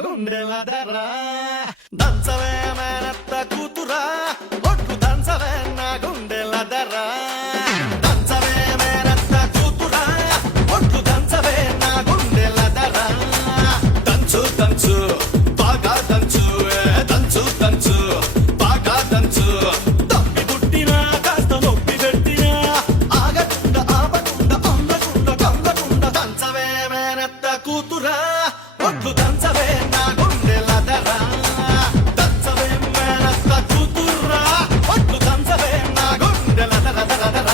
గుండెల ధర దంచవే మేనత్త కూతురా ఒట్టు దంచవే నా గుండెల ధర దంచవే మేనత్త కూతురా ఒట్టు దంచవే నా గుండెల ధర దంచు దంచు బాగా దంచు దంచు దంచు బాగా దంచు తప్పి పుట్టినా కాస్త నొప్పి పెట్టినా ఆగకుండా ఆపకుండా అందకుండా కందకుండా దంచవే మేనత్త కూతురా ఒట్టు దంచవే నా గుండెల ధర దంచవే మేనత్త కూతురా ఒట్టు దంచవే నా గుండెల ధర ధర ధర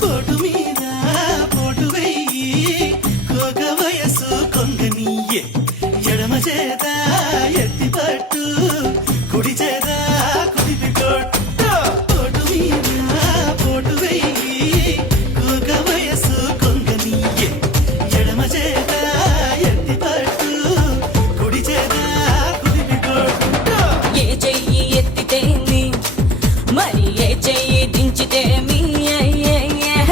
పోటు మీద పోటు వెయ్యి కోక వయసు కొంగనీయే ఎడమ చేత ఎత్తి పట్టు కుడి చేత కుడిపి కొట్టు పోటు మీద పోటు వెయ్యి కోక వయసు కొంగనీయే ఎడమ చేత ఎత్తి పట్టు కుడి చేత కుడిపి కొట్టు ఏ చెయ్యి ఎత్తితేమి మరి ఏ చెయ్యి దించితేమి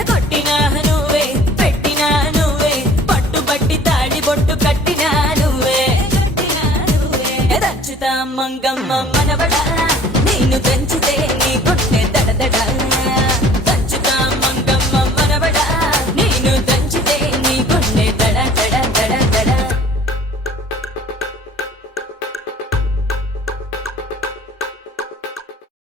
కొట్టినా నువ్వే పెట్టినా నువ్వే పట్టుబట్టి తాడి బొట్టు కట్టినా నువ్వే దంచుతా మంగమ్మ మనవడా నేను దంచితే నీ